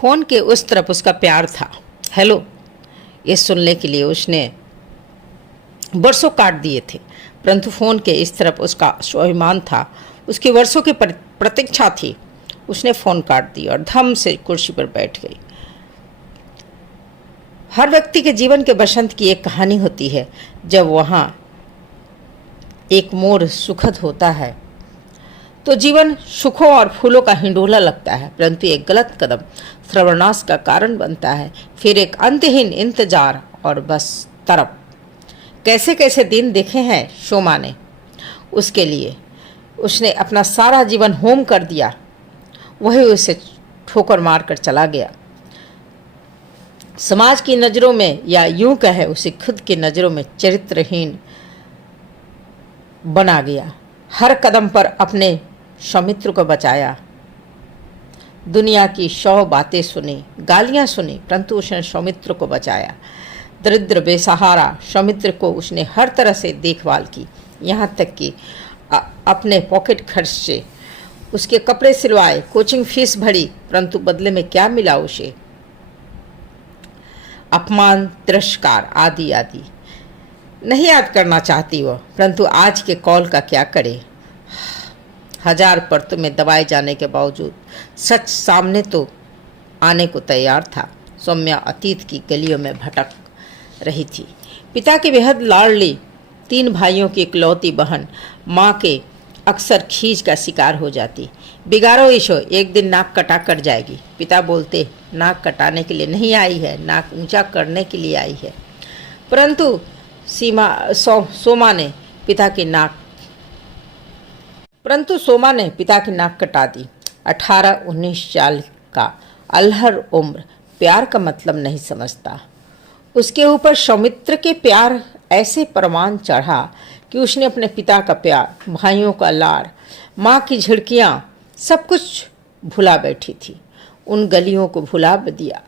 Phone के उस तरफ उसका प्यार था। हेलो, ये सुनने के लिए उसने वर्षों काट दिए थे, परंतु फ़ोन के इस तरफ उसका स्वाभिमान था, उसकी वर्षों की प्रतीक्षा थी। उसने फ़ोन काट दिया और धम से कुर्सी पर बैठ गई। हर व्यक्ति के जीवन के बसंत की एक कहानी होती है। जब वहाँ एक मोड़ सुखद होता है तो जीवन सुखों और फूलों का हिंडोला लगता है, परंतु एक गलत कदम सर्वनाश का कारण बनता है। फिर एक अंतहीन इंतजार और बस तरफ। कैसे कैसे दिन देखे हैं शोमा ने उसके लिए। उसने अपना सारा जीवन होम कर दिया, वही उसे ठोकर मार कर चला गया। समाज की नज़रों में या यूं कहे उसे खुद की नज़रों में चरित्रहीन बना गया। हर कदम पर अपने सौमित्र को बचाया। दुनिया की 100 बातें सुनी, गालियां सुनी, परंतु उसने सौमित्र को बचाया। दरिद्र बेसहारा सौमित्र को उसने हर तरह से देखभाल की, यहाँ तक कि अपने पॉकेट खर्च से उसके कपड़े सिलवाए, कोचिंग फीस भरी, परंतु बदले में क्या मिला उसे? अपमान, तिरस्कार आदि आदि। नहीं याद करना चाहती वह, परंतु आज के कॉल का क्या करे। 1000 परतों में दबाए जाने के बावजूद सच सामने तो आने को तैयार था। सौम्या अतीत की गलियों में भटक रही थी। पिता की बेहद लाडली 3 भाइयों की इकलौती बहन माँ के अक्सर खींच का शिकार हो जाती। बिगाड़ो ईशो, एक दिन नाक कटा कर जाएगी। पिता बोलते, नाक कटाने के लिए नहीं आई है, नाक ऊंचा करने के लिए आई है। परंतु सोमा ने पिता की नाक कटा दी। 18-19 साल का अल्हड़ उम्र प्यार का मतलब नहीं समझता। उसके ऊपर सौमित्र के प्यार ऐसे परवान चढ़ा कि उसने अपने पिता का प्यार, भाइयों का लाड़, माँ की झिड़कियाँ, सब कुछ भुला बैठी थी। उन गलियों को भुला दिया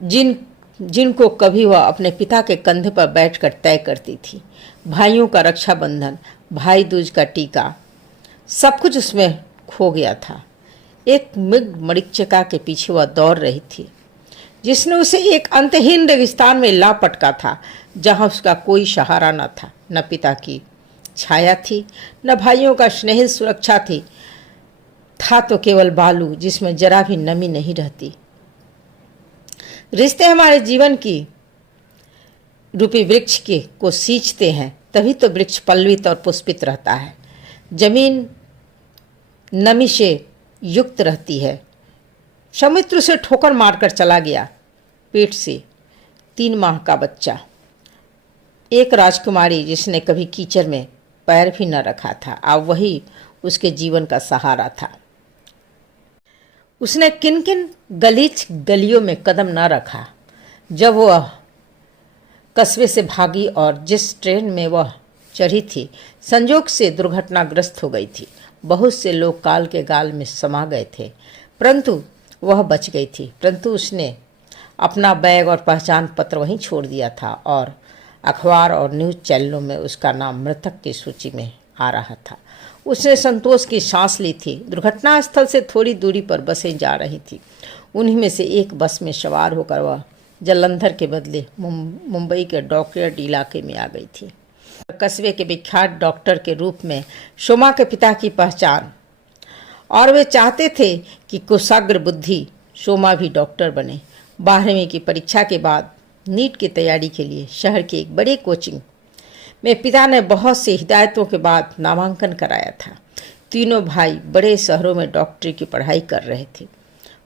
जिनको कभी वह अपने पिता के कंधे पर बैठकर तय करती थी। भाइयों का रक्षाबंधन, भाई दूज का टीका, सब कुछ उसमें खो गया था। एक मरीचिका के पीछे वह दौड़ रही थी, जिसने उसे एक अंतहीन रेगिस्तान में ला पटका था, जहां उसका कोई सहारा न था। न पिता की छाया थी, न भाइयों का स्नेह सुरक्षा थी। था तो केवल बालू, जिसमें जरा भी नमी नहीं रहती। रिश्ते हमारे जीवन की रूपी वृक्ष को सींचते हैं, तभी तो वृक्ष पल्लवित और पुष्पित रहता है। जमीन नमी से युक्त रहती है। सौमित्र से ठोकर मारकर चला गया। पेट से 3 माह का बच्चा, एक राजकुमारी जिसने कभी कीचड़ में पैर भी न रखा था, अब वही उसके जीवन का सहारा था। उसने किन किन गलीच गलियों में कदम न रखा जब वह कस्बे से भागी, और जिस ट्रेन में वह चढ़ी थी संजोग से दुर्घटनाग्रस्त हो गई थी। बहुत से लोग काल के गाल में समा गए थे, परंतु वह बच गई थी। परंतु उसने अपना बैग और पहचान पत्र वहीं छोड़ दिया था, और अखबार और न्यूज़ चैनलों में उसका नाम मृतक की सूची में आ रहा था। उसने संतोष की सांस ली थी। दुर्घटना स्थल से थोड़ी दूरी पर बसें जा रही थी। उन्हीं में से एक बस में सवार होकर वह जालंधर के बदले मुंबई के डॉक्टरेट इलाके में आ गई थी। कस्बे के विख्यात डॉक्टर के रूप में शोमा के पिता की पहचान, और वे चाहते थे कि कुशाग्र बुद्धि शोमा भी डॉक्टर बने। 12वीं की परीक्षा के बाद नीट की तैयारी के लिए शहर की एक बड़ी कोचिंग में पिता ने बहुत सी हिदायतों के बाद नामांकन कराया था। तीनों भाई बड़े शहरों में डॉक्टरी की पढ़ाई कर रहे थे।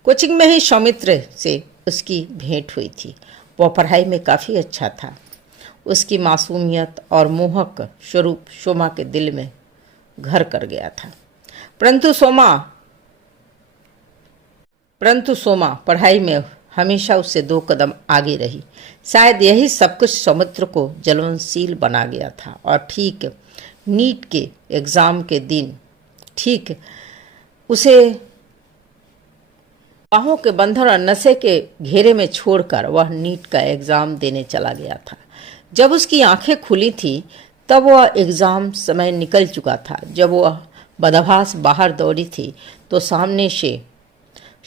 कोचिंग में ही सौमित्र से उसकी भेंट हुई थी। वह पढ़ाई में काफ़ी अच्छा था। उसकी मासूमियत और मोहक स्वरूप शोमा के दिल में घर कर गया था। परंतु सोमा पढ़ाई में हमेशा उससे 2 कदम आगे रही। शायद यही सब कुछ सौमित्र को ज्वलनशील बना गया था। और ठीक नीट के एग्ज़ाम के दिन, ठीक उसे बाहों के बंधन और नशे के घेरे में छोड़कर वह नीट का एग्ज़ाम देने चला गया था। जब उसकी आंखें खुली थी तब वह एग्ज़ाम समय निकल चुका था। जब वह बदहवास बाहर दौड़ी थी तो सामने से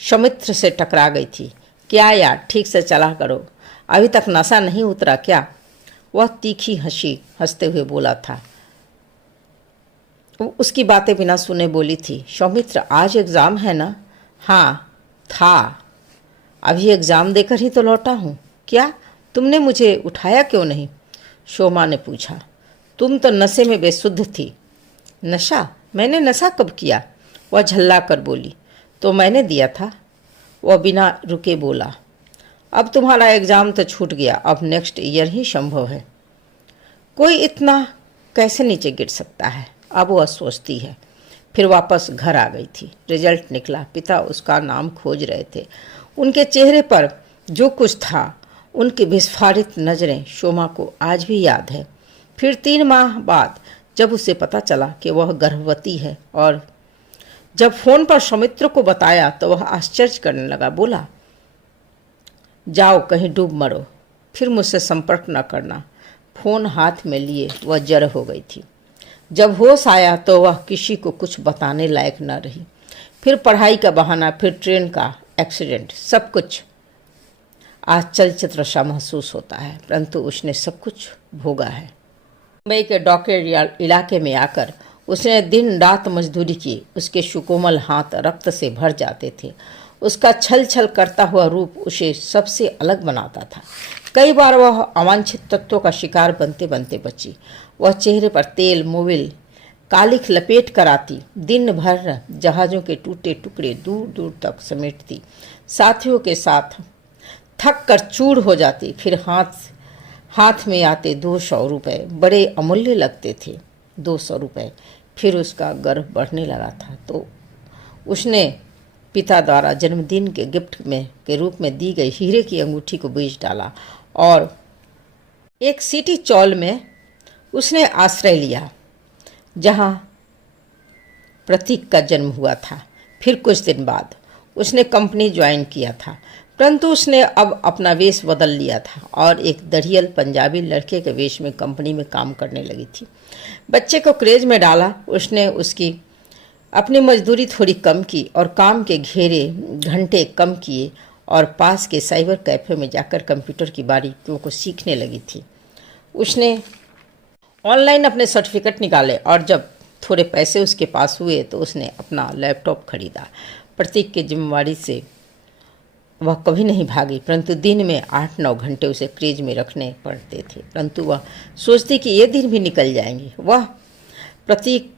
सौमित्र से टकरा गई थी। क्या यार, ठीक से चला करो, अभी तक नशा नहीं उतरा क्या? वह तीखी हंसी हंसते हुए बोला था। वो उसकी बातें बिना सुने बोली थी, सौमित्र आज एग्ज़ाम है ना? हाँ था, अभी एग्ज़ाम देकर ही तो लौटा हूँ। क्या तुमने मुझे उठाया क्यों नहीं? शोमा ने पूछा। तुम तो नशे में बेसुध थी। नशा? मैंने नशा कब किया? वह झल्ला कर बोली। तो मैंने दिया था, वह बिना रुके बोला। अब तुम्हारा एग्ज़ाम तो छूट गया, अब नेक्स्ट ईयर ही संभव है। कोई इतना कैसे नीचे गिर सकता है, अब वह सोचती है। फिर वापस घर आ गई थी। रिजल्ट निकला। पिता उसका नाम खोज रहे थे। उनके चेहरे पर जो कुछ था, उनकी विस्फारित नज़रें शोमा को आज भी याद है। फिर 3 माह बाद जब उसे पता चला कि वह गर्भवती है और जब फ़ोन पर सौमित्र को बताया तो वह आश्चर्य करने लगा। बोला, जाओ कहीं डूब मरो, फिर मुझसे संपर्क न करना। फ़ोन हाथ में लिए वह जड़ हो गई थी। जब होश आया तो वह किसी को कुछ बताने लायक न रही। फिर पढ़ाई का बहाना, फिर ट्रेन का एक्सीडेंट, सब कुछ आज चलचित्र सा महसूस होता है, परंतु उसने सब कुछ भोगा है। मुंबई के डॉकेट इलाके में आकर उसने दिन रात मजदूरी की। उसके सुकोमल हाथ रक्त से भर जाते थे। उसका छल छल करता हुआ रूप उसे सबसे अलग बनाता था। कई बार वह अवांछित तत्वों का शिकार बनते बनते बची। वह चेहरे पर तेल, मोबिल, कालिख लपेट कर आती, दिन भर जहाज़ों के टूटे टुकड़े दूर दूर तक समेटती, साथियों के साथ थक कर चूर हो जाती। फिर हाथ में आते 200 रुपये, बड़े अमूल्य लगते थे 200 रुपये। फिर उसका गर्व बढ़ने लगा था तो उसने पिता द्वारा जन्मदिन के गिफ्ट के रूप में दी गई हीरे की अंगूठी को बेच डाला और एक सिटी चौल में उसने आश्रय लिया जहां प्रतीक का जन्म हुआ था। फिर कुछ दिन बाद उसने कंपनी ज्वाइन किया था, परंतु उसने अब अपना वेश बदल लिया था और एक दढ़ियल पंजाबी लड़के के वेश में कंपनी में काम करने लगी थी। बच्चे को क्रेज में डाला। उसने उसकी अपनी मजदूरी थोड़ी कम की और काम के घेरे घंटे कम किए और पास के साइबर कैफ़े में जाकर कंप्यूटर की बारीकियों को सीखने लगी थी। उसने ऑनलाइन अपने सर्टिफिकेट निकाले और जब थोड़े पैसे उसके पास हुए तो उसने अपना लैपटॉप खरीदा। प्रतीक की जिम्मेवारी से वह कभी नहीं भागी, परंतु दिन में 8-9 घंटे उसे क्रेज में रखने पड़ते थे। परंतु वह सोचती कि ये दिन भी निकल जाएंगे। वह प्रतीक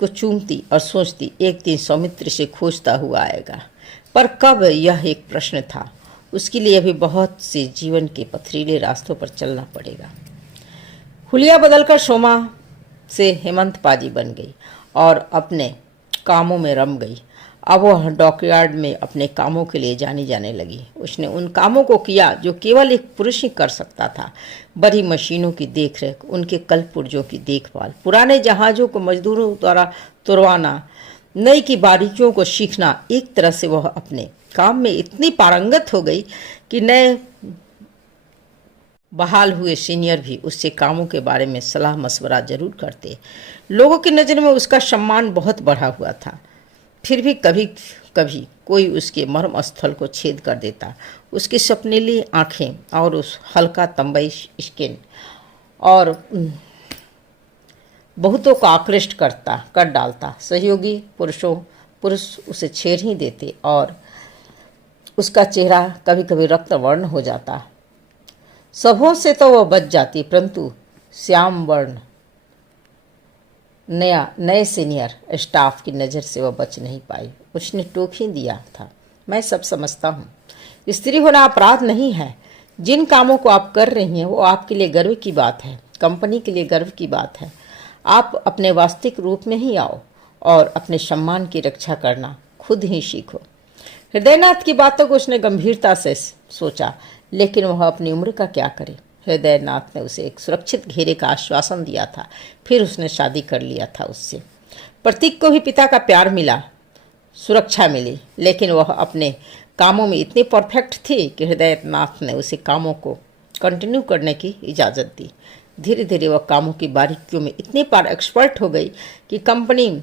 को चूमती और सोचती, एक दिन सौमित्र से खोजता हुआ आएगा। पर कब, यह एक प्रश्न था। उसके लिए अभी बहुत से जीवन के पथरीले रास्तों पर चलना पड़ेगा। हुलिया बदलकर शोमा से हेमंत पाजी बन गई और अपने कामों में रम गई। अब वह डॉकयार्ड में अपने कामों के लिए जानी जाने लगी। उसने उन कामों को किया जो केवल एक पुरुष ही कर सकता था। बड़ी मशीनों की देखरेख, उनके कल पुर्जों की देखभाल, पुराने जहाज़ों को मजदूरों द्वारा तुड़वाना, नई की बारीकियों को सीखना। एक तरह से वह अपने काम में इतनी पारंगत हो गई कि नए बहाल हुए सीनियर भी उससे कामों के बारे में सलाह मशवरा जरूर करते। लोगों की नज़र में उसका सम्मान बहुत बढ़ा हुआ था। फिर भी कभी कभी कोई उसके मर्म स्थल को छेद कर देता। उसकी सपनीली आँखें और उस हल्का तंबई स्किन और बहुतों को आकृष्ट कर डालता। सहयोगी पुरुष उसे छेड़ ही देते और उसका चेहरा कभी कभी रक्तवर्ण हो जाता। सबों से तो वह बच जाती, परंतु श्याम वर्ण नए सीनियर स्टाफ की नज़र से वह बच नहीं पाई। उसने टोक ही दिया था, मैं सब समझता हूँ, स्त्री होना अपराध नहीं है। जिन कामों को आप कर रही हैं वो आपके लिए गर्व की बात है, कंपनी के लिए गर्व की बात है। आप अपने वास्तविक रूप में ही आओ और अपने सम्मान की रक्षा करना खुद ही सीखो। हृदयनाथ की बातों को उसने गंभीरता से सोचा, लेकिन वह अपनी उम्र का क्या करे। हृदयनाथ ने उसे एक सुरक्षित घेरे का आश्वासन दिया था। फिर उसने शादी कर लिया था उससे। प्रतीक को भी पिता का प्यार मिला, सुरक्षा मिली, लेकिन वह अपने कामों में इतनी परफेक्ट थी कि हृदयनाथ ने उसे कामों को कंटिन्यू करने की इजाज़त दी। धीरे धीरे वह कामों की बारीकियों में इतनी बार एक्सपर्ट हो गई कि कंपनी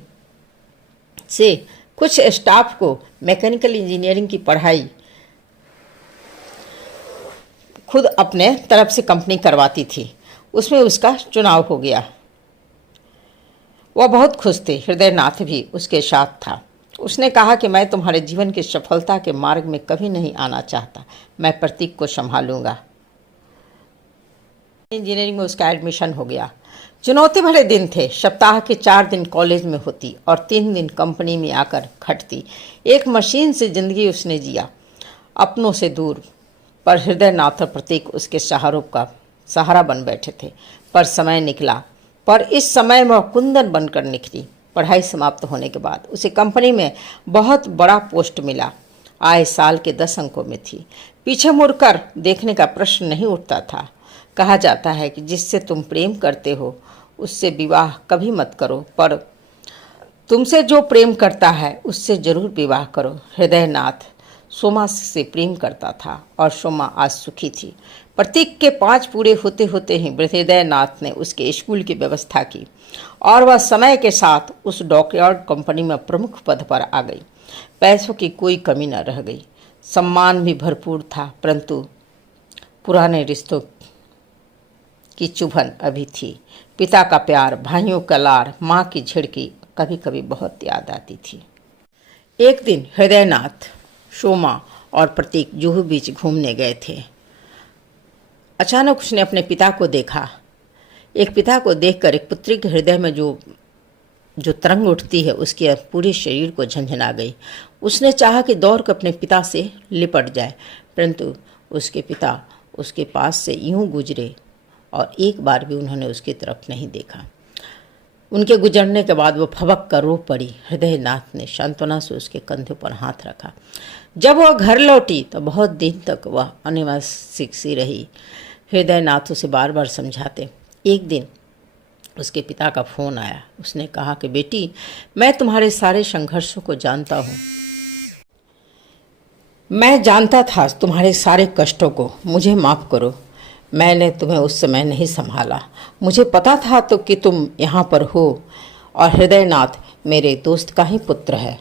से कुछ स्टाफ को मैकेनिकल इंजीनियरिंग की पढ़ाई खुद अपने तरफ से कंपनी करवाती थी। उसमें उसका चुनाव हो गया। वह बहुत खुश थे। हृदयनाथ भी उसके साथ था। उसने कहा कि मैं तुम्हारे जीवन की सफलता के मार्ग में कभी नहीं आना चाहता। मैं प्रतीक को संभालूंगा। इंजीनियरिंग में उसका एडमिशन हो गया। चुनौती भरे दिन थे। सप्ताह के 4 दिन कॉलेज में होती और 3 दिन कंपनी में आकर खटती। एक मशीन से जिंदगी उसने जिया, अपनों से दूर। पर हृदयनाथ और प्रतीक उसके सहारों का सहारा बन बैठे थे। पर समय निकला, पर इस समय वह कुंदन बनकर निकली। पढ़ाई समाप्त होने के बाद उसे कंपनी में बहुत बड़ा पोस्ट मिला। आय साल के 10 अंकों में थी। पीछे मुड़कर देखने का प्रश्न नहीं उठता था। कहा जाता है कि जिससे तुम प्रेम करते हो उससे विवाह कभी मत करो, पर तुमसे जो प्रेम करता है उससे जरूर विवाह करो। हृदयनाथ सोमा से प्रेम करता था और सोमा आज सुखी थी। प्रतीक के 5 पूरे होते होते ही हृदयनाथ ने उसके स्कूल की व्यवस्था की और वह समय के साथ उस डॉकयार्ड कंपनी में प्रमुख पद पर आ गई। पैसों की कोई कमी न रह गई। सम्मान भी भरपूर था, परंतु पुराने रिश्तों की चुभन अभी थी। पिता का प्यार, भाइयों का लाड़, माँ की झिड़की कभी कभी बहुत याद आती थी। एक दिन हृदयनाथ, सोमा और प्रतीक जुहू बीच घूमने गए थे। अचानक उसने अपने पिता को देखा। एक पिता को देखकर एक पुत्री के हृदय में जो तरंग उठती है उसके पूरे शरीर को झंझना गई। उसने चाहा कि दौड़कर अपने पिता से लिपट जाए, परंतु उसके पिता उसके पास से यूं गुजरे और एक बार भी उन्होंने उसकी तरफ नहीं देखा। उनके गुजरने के बाद वो फबक कर रो पड़ी। हृदयनाथ ने सांत्वना से उसके कंधे पर हाथ रखा। जब वह घर लौटी तो बहुत दिन तक वह अनिवासिक सी रही। हृदयनाथ उसे बार बार समझाते। एक दिन उसके पिता का फोन आया। उसने कहा कि बेटी, मैं तुम्हारे सारे संघर्षों को जानता हूँ। मैं जानता था तुम्हारे सारे कष्टों को। मुझे माफ़ करो, मैंने तुम्हें उस समय नहीं संभाला। मुझे पता था तो कि तुम यहाँ पर हो, और हृदयनाथ मेरे दोस्त का ही पुत्र है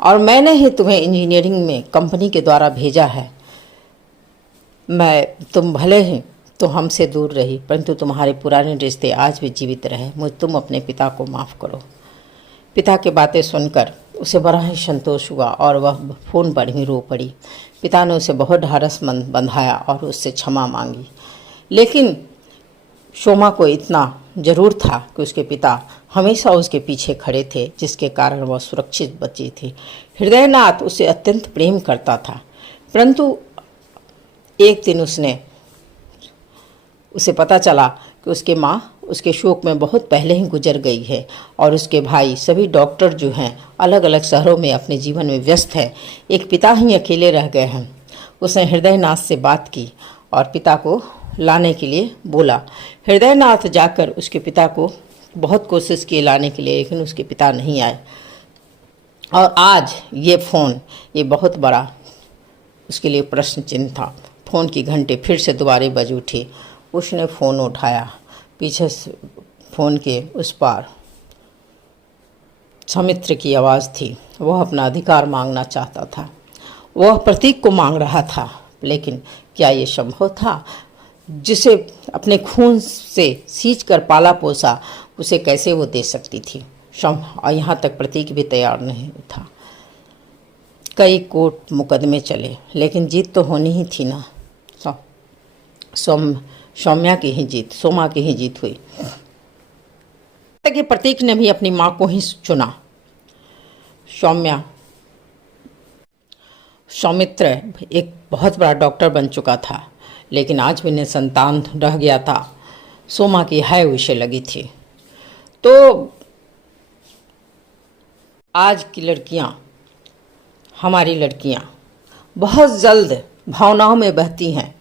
और मैंने ही तुम्हें इंजीनियरिंग में कंपनी के द्वारा भेजा है। तुम भले ही तो हमसे दूर रही, परंतु तुम्हारे पुराने रिश्ते आज भी जीवित रहे। तुम अपने पिता को माफ़ करो। पिता की बातें सुनकर उसे बड़ा ही संतोष हुआ और वह फ़ोन पर ही रो पड़ी। पिता ने उसे बहुत ढाढ़स बंधाया और उससे क्षमा मांगी, लेकिन सोमा को इतना जरूर था कि उसके पिता हमेशा उसके पीछे खड़े थे, जिसके कारण वह सुरक्षित बची थी। हृदयनाथ उसे अत्यंत प्रेम करता था, परंतु एक दिन उसे पता चला कि उसके माँ उसके शोक में बहुत पहले ही गुजर गई है और उसके भाई सभी डॉक्टर जो हैं अलग अलग शहरों में अपने जीवन में व्यस्त है। एक पिता ही अकेले रह गए हैं। उसने हृदयनाथ से बात की और पिता को लाने के लिए बोला। हृदयनाथ जाकर उसके पिता को बहुत कोशिश की लाने के लिए, लेकिन उसके पिता नहीं आए। और आज ये फ़ोन, ये बहुत बड़ा उसके लिए प्रश्न चिन्ह था। फ़ोन की घंटे फिर से दोबारा बज उठी। उसने फ़ोन उठाया। पीछे से फ़ोन के उस पार सौमित्र की आवाज़ थी। वह अपना अधिकार मांगना चाहता था। वह प्रतीक को मांग रहा था, लेकिन क्या ये संभव था? जिसे अपने खून से सींच कर पाला पोसा, उसे कैसे वो दे सकती थी? और यहाँ तक प्रतीक भी तैयार नहीं था। कई कोर्ट मुकदमे चले, लेकिन जीत तो होनी ही थी ना। सौम्या की ही जीत, सोमा की ही जीत हुई। कि प्रतीक ने भी अपनी माँ को ही चुना। सौमित्र एक बहुत बड़ा डॉक्टर बन चुका था, लेकिन आज भी निसंतान रह गया था। सोमा की हाय उसे लगी थी। तो आज की लड़कियां, हमारी लड़कियां बहुत जल्द भावनाओं में बहती हैं,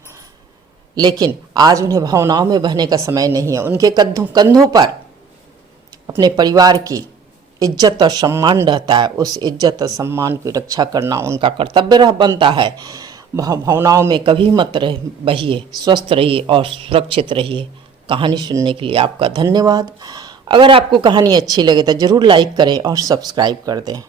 लेकिन आज उन्हें भावनाओं में बहने का समय नहीं है। उनके कंधों पर अपने परिवार की इज्जत और सम्मान रहता है। उस इज्जत और सम्मान की रक्षा करना उनका कर्तव्य बनता है। भावनाओं में कभी मत बहिए, स्वस्थ रहिए और सुरक्षित रहिए। कहानी सुनने के लिए आपका धन्यवाद। अगर आपको कहानी अच्छी लगे तो ज़रूर लाइक करें और सब्सक्राइब कर दें।